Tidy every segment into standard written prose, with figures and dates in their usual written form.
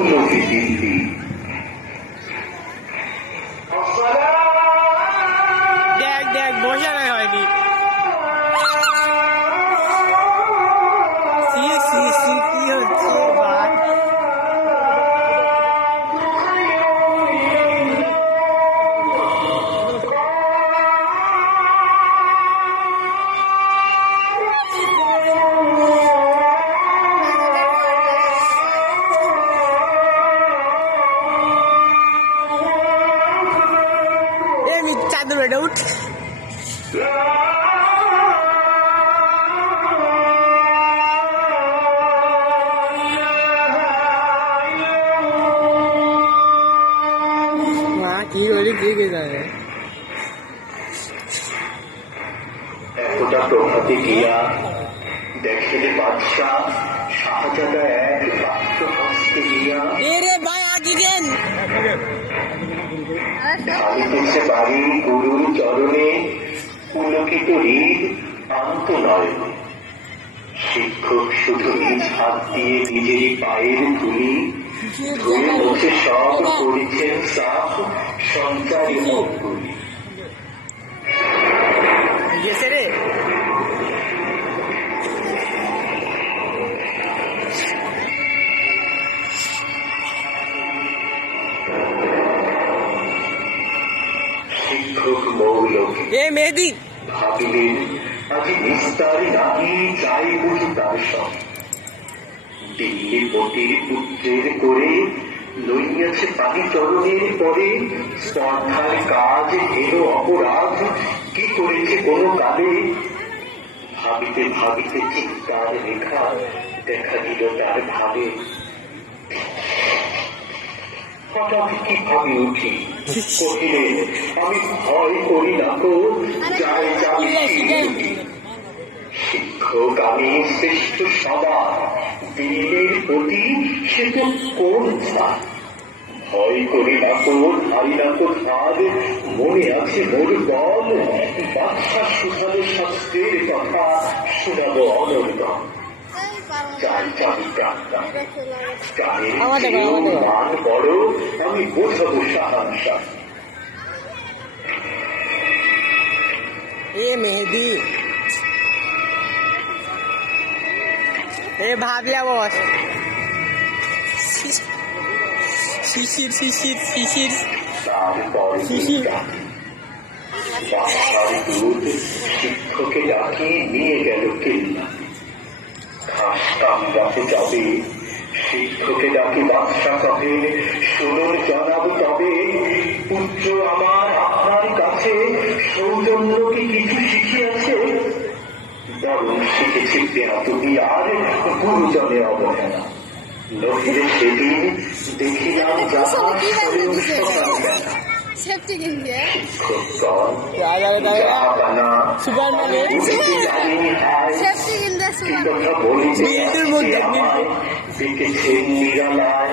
মৌলভী দিল্লি। দেখ দেখ বসে হয়নি। কি হচ্ছে ভাই? চাদর বেটা উঠ। কি বলি কে জানে। এতটা প্রভাতে গিয়া দেখেন বাদশাহ শাহজাদা এক পাত্র হস্তে গিয়া ভাই আগে গেন ঢালিতেছে বাড়ি গুরুর চরণে পুলকিত হৃদ আন্ত নয়। শিক্ষক শুধু নিজ হাত দিয়ে নিজেরই পায়ের ধুলি ধুয়ে মুছে সব করেছেন সাফ সঞ্চারী মুখগুলি। গেছে রে শিক্ষক মৌলভী মেহেদি ভাবিলেন আজি নিস্তারে নাহি যাই বুঝি তার সব। দিল্লি পতির পুত্রের করে লইয়াছে পানি চরণের পরে স্পর্ধার কাজ হেন অপরাধ কি করেছে কোনো কালে। ভাবিতে ভাবিতে চিন্তার রেখা দেখা দিল তার ভাবে। হঠাৎ কি ভাবি উঠি কহিলেন আমি ভয় করি না তো যাই যাই। শিক্ষক আমি শ্রেষ্ঠ সবার দিনের প্রতি সে তো কোন ধার। ভয় করি না তো ধারি না তো ধার মনে আছে মোর বল। বাদশা সুধালো শাস্ত্রের কথা শোনাব অনর্গম। চাই চাবি প্রাণটা মান বড় আমি বোঝাবো সাহায্য। মেহেদি ভাবলা বস শিশির শিশির শিশির শিশির দুধ শিক্ষকে ডাকি নিয়ে গেল কেল্লা। খাসতাম রাতে যাবে শিক্ষকে ডাকি বাদশা কহে শুনুন জানাব তবে পুত্র আমার আপনার কাছে সৌজন্য কি কিছু শিখিয়াছে। বরং শিখেছি বেয়াদবি আর গুরুজনে অবহেলা। নহিলে সেদিন দেখিলাম দেখেছেন নিরালায়।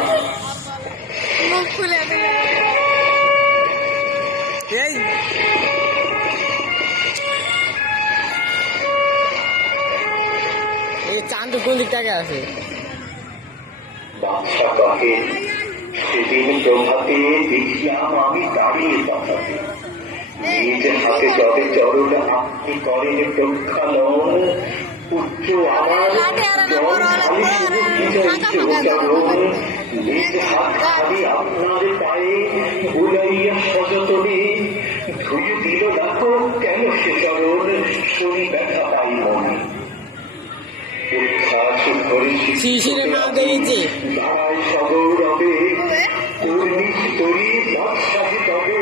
চাঁদ কোন দিক থেকে আছে। বাদশা কহে সেদিন প্রভাতে দেখিলাম আমি দাঁড়িয়ে পাঠাতে নিজ হাতে যবে চরণ আপনি করেন প্রক্ষালন। পুত্র আমার চরণ নিজ হাত খালি আপনার পায়ে বুলাইয়া সযতনে ধুয়ে দিল দেখো কেন সে চরণ শরী ব্যথা পাই মনে। দাঁড়ায় সগৌরবে কর্মী তরি বাদশাহী তবে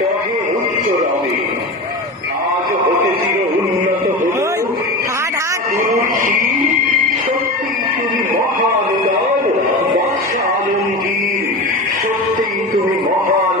কহে উচ্চ রবে। আজ হতে চির উন্নত হল সত্যি তুমি মহান বাদশা আলমগীর। সত্যি তুমি মহান